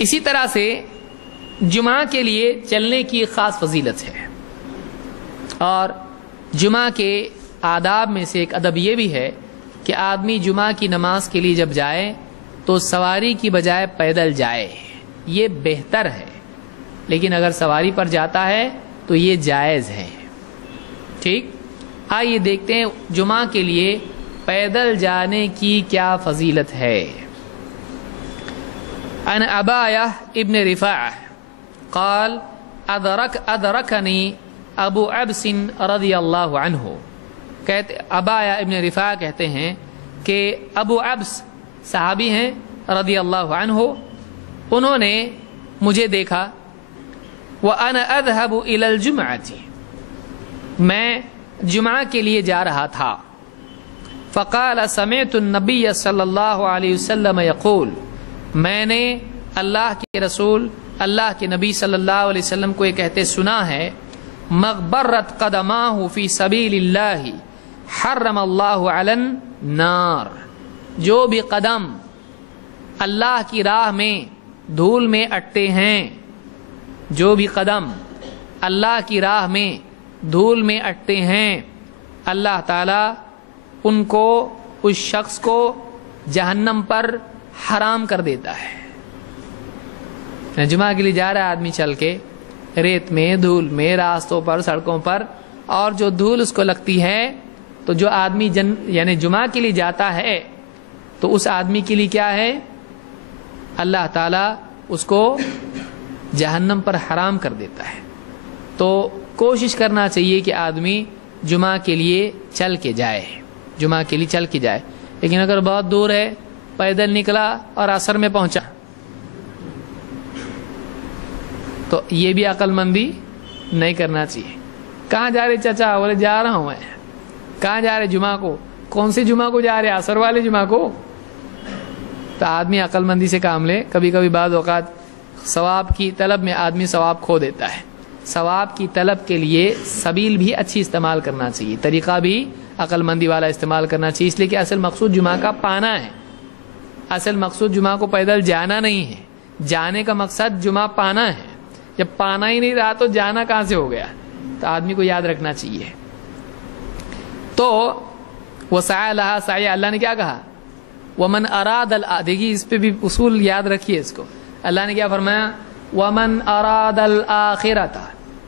اسی طرح سے جمعہ کے لیے چلنے کی خاص فضیلت ہے، اور جمعہ کے آداب میں سے ایک ادب یہ بھی ہے کہ آدمی جمعہ کی نماز کے لیے جب جائے تو سواری کی بجائے پیدل جائے، یہ بہتر ہے، لیکن اگر سواری پر جاتا ہے تو یہ جائز ہے۔ ٹھیک، آئیے دیکھتے ہیں جمعہ کے لیے پیدل جانے کی کیا فضیلت ہے۔ عن عبایہ ابن رفاعہ قال ادرکنی ابو عبس رضی اللہ عنہ، کہتے عبایہ ابن رفاعہ کہتے ہیں کہ ابو عبس صحابی ہیں رضی اللہ عنہ، انہوں نے مجھے دیکھا، وَأَنَا أَذْهَبُ إِلَى الْجُمْعَةِ، میں جمعہ کے لیے جا رہا تھا، فقال سمعت النبی صلی اللہ علیہ وسلم یقول، میں نے اللہ کے رسول اللہ کے نبی صلی اللہ علیہ وسلم کو یہ کہتے سنا ہے، مغبرت قدماہ فی سبیل اللہ حرم اللہ علی النار، جو بھی قدم اللہ کی راہ میں دھول میں اٹتے ہیں، جو بھی قدم اللہ کی راہ میں دھول میں اٹتے ہیں، اللہ تعالیٰ ان کو، اس شخص کو جہنم پر حرام کر دیتا ہے۔ جمعہ کے لیے جا رہا ہے آدمی چل کے، ریت میں، دھول میں، راستوں پر، سڑکوں پر، اور جو دھول اس کو لگتی ہے، تو جو آدمی یعنی جمعہ کے لیے جاتا ہے تو اس آدمی کے لیے کیا ہے؟ اللہ تعالیٰ اس کو جہنم پر حرام کر دیتا ہے۔ تو کوشش کرنا چاہیے کہ آدمی جمعہ کے لیے چل کے جائے، جمعہ کے لیے چل کے جائے، لیکن اگر بہت دور ہے، پیدل نکلا اور عصر میں پہنچا، تو یہ بھی عقل مندی نہیں کرنا چاہیے۔ کہاں جا رہے چچا؟ بولے جا رہا ہوں میں۔ کہاں جا رہے؟ جمعہ کو۔ کون سے جمعہ کو جا رہے؟ عصر والے جمعہ کو۔ تو آدمی عقل مندی سے کام لے۔ کبھی کبھی بعض اوقات ثواب کی طلب میں آدمی ثواب کھو دیتا ہے۔ ثواب کی طلب کے لیے سبیل بھی اچھی استعمال کرنا چاہیے، طریقہ بھی عقل مندی والا استعمال کرنا چاہیے، اس لیے کہ اصل مقصود جمعہ کا پانا ہے، اصل مقصود جمعہ کو پیدل جانا نہیں ہے، جانے کا مقصد جمعہ پانا ہے۔ جب پانا ہی نہیں رہا تو جانا کہاں سے ہو گیا؟ تو آدمی کو یاد رکھنا چاہیے۔ تو وسعی لہا سعی، اللہ نے کیا کہا؟ ومن اراد دیکھیے اس پہ بھی اصول یاد رکھیے اس کو۔ اللہ نے کیا فرمایا؟ ومن اراد الآخرۃ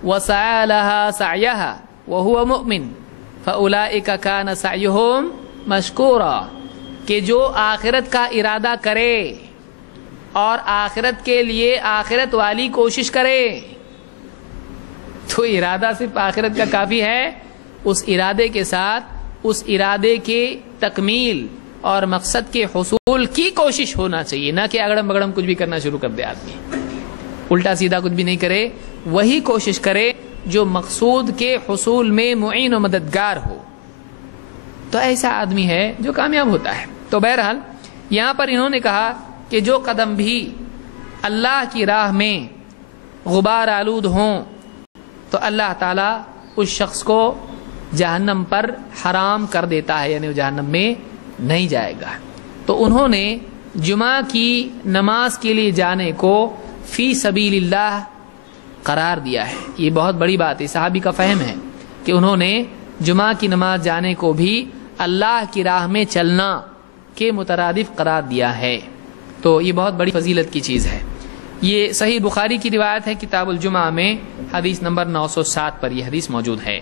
وسعی لہا سعیہا وہو مؤمن فاولئک کان سعیہم مشکورا، کہ جو آخرت کا ارادہ کرے اور آخرت کے لیے آخرت والی کوشش کرے، تو ارادہ صرف آخرت کا کافی ہے، اس ارادے کے ساتھ اس ارادے کے تکمیل اور مقصد کے حصول کی کوشش ہونا چاہیے، نہ کہ اگڑم بگڑم کچھ بھی کرنا شروع کر دے آدمی، الٹا سیدھا کچھ بھی نہیں کرے، وہی کوشش کرے جو مقصود کے حصول میں معین و مددگار ہو، تو ایسا آدمی ہے جو کامیاب ہوتا ہے۔ تو بہرحال یہاں پر انہوں نے کہا کہ جو قدم بھی اللہ کی راہ میں غبار آلود ہوں تو اللہ تعالیٰ اس شخص کو جہنم پر حرام کر دیتا ہے، یعنی وہ جہنم میں نہیں جائے گا۔ تو انہوں نے جمعہ کی نماز کے لیے جانے کو فی سبیل اللہ قرار دیا ہے۔ یہ بہت بڑی بات ہے، صحابی کا فہم ہے کہ انہوں نے جمعہ کی نماز جانے کو بھی اللہ کی راہ میں چلنا کے مترادف قرار دیا ہے، تو یہ بہت بڑی فضیلت کی چیز ہے۔ یہ صحیح بخاری کی روایت ہے، کتاب الجمعہ میں حدیث نمبر 907 پر یہ حدیث موجود ہے۔